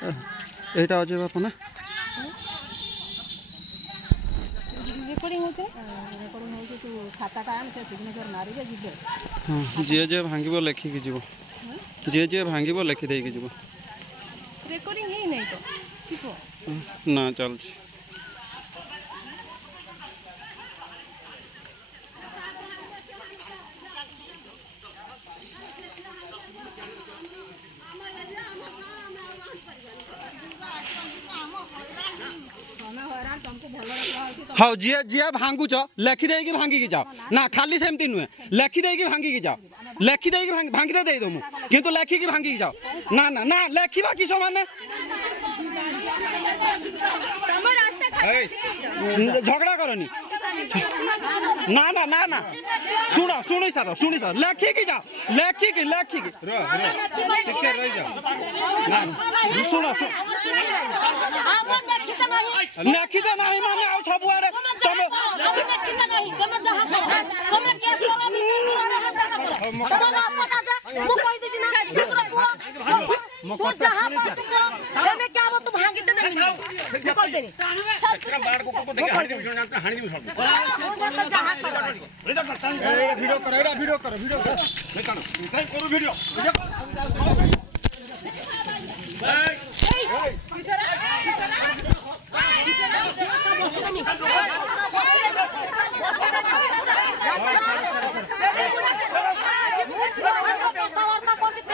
এইটা আছে বাপা না ରେକର୍ଡିଂ ହେଉଛି ରେକର୍ଡିଂ ହେଉଛି ତୁ ଖାତାଟା ଆଣ ସେ ସିଗ୍ନେଚର ମାରିବେ ଯିବେ ହଁ ଯିଏ ଯିଏ ଭାଙ୍ଗିବ ଲେଖିକି ଯିବ ଯିଏ ଯିଏ ଭାଙ୍ଗିବ ଲେଖି ଦେଇକି ଯିବ ରେକର୍ଡିଂ ହେଇନାହିଁ ତ ଥିବ ନା ଚାଲୁଛି ତମେ ହଇରାଣ ତମକୁ ଭଲ ରଖାହେଉଛି ହଉ ଯିଏ ଯିଏ ଭାଙ୍ଗୁଛ ଲେଖିଦେଇକି ଭାଙ୍ଗିକି ଯାଅ ନା ଖାଲି ସେମିତି ନୁହେଁ ଲେଖିଦେଇକି ଭାଙ୍ଗିକି ଯାଅ ଲେଖିଦେଇକି ଭାଙ୍ଗିତେ ଦେଇଦେବୁ ମୁଁ କିନ୍ତୁ ଲେଖିକି ଭାଙ୍ଗିକି ଯାଅ ନା ନା ନା ଲେଖିବା କିସ ମାନେ ଝଗଡ଼ା କରନି ନା ନା ନା ନା ଶୁଣ ଶୁଣି ସାର ଲେଖିକି ଯାଅ ଲେଖିକି ଲେଖିକି ଶୁଣ ଲେଖିତେ ନାହିଁ ମାନେ ଆଉ ସବୁଆଡେ ତମେ କଥାବାର୍ତ୍ତା କରୁଛି